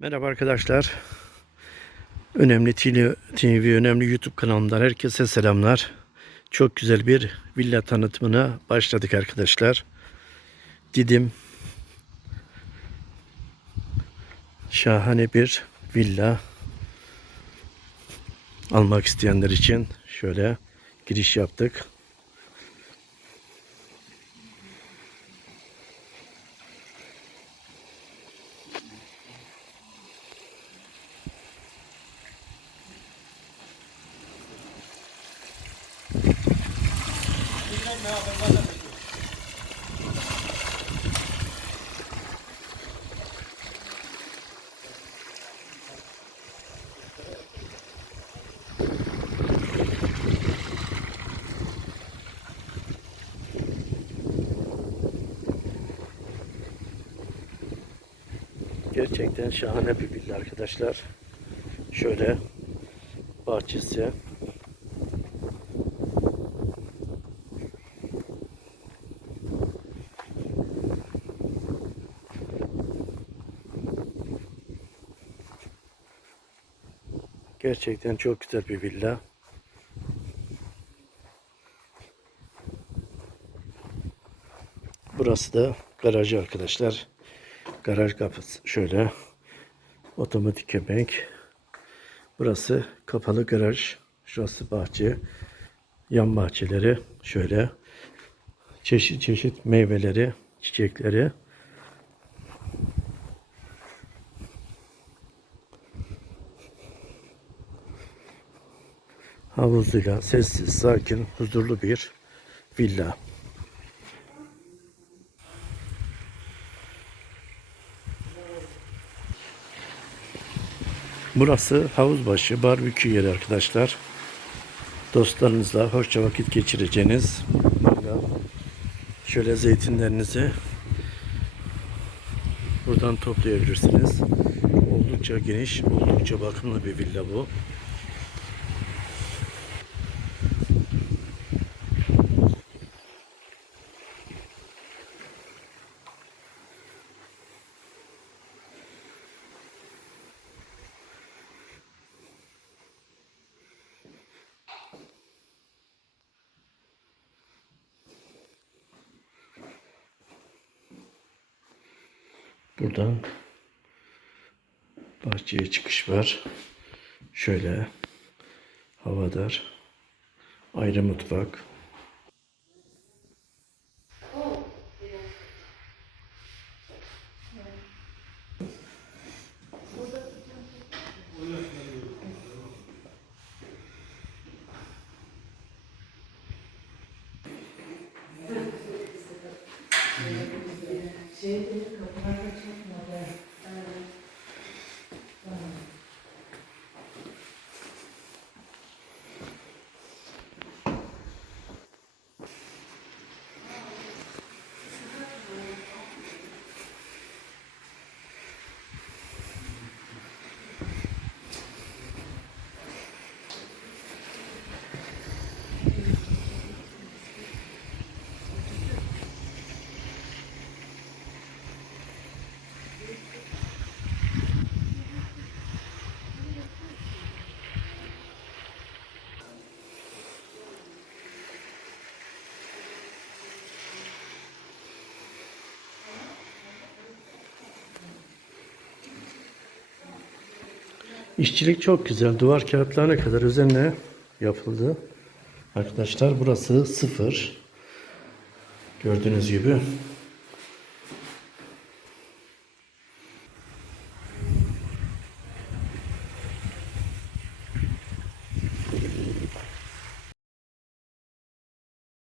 Merhaba arkadaşlar. Önemli TV, önemli YouTube kanalımdan herkese selamlar. Çok güzel bir villa tanıtımına başladık arkadaşlar. Didim şahane bir villa almak isteyenler için şöyle giriş yaptık. Gerçekten şahane bir villa arkadaşlar. Şöyle bahçesi. Gerçekten çok güzel bir villa. Burası da garajı arkadaşlar. Garaj kapısı şöyle. Otomatik kepenk. Burası kapalı garaj. Şurası bahçe. Yan bahçeleri şöyle. Çeşit çeşit meyveleri, çiçekleri. Havuzuyla sessiz, sakin, huzurlu bir villa. Burası havuzbaşı barbekü yeri arkadaşlar. Dostlarınızla hoşça vakit geçireceğiniz. Şöyle zeytinlerinizi buradan toplayabilirsiniz. Oldukça geniş, oldukça bakımlı bir villa bu. Buradan bahçeye çıkış var. Şöyle havadar. Ayrı mutfak. İşçilik çok güzel. Duvar kağıtlarına kadar özenle yapıldı. Arkadaşlar burası sıfır. Gördüğünüz gibi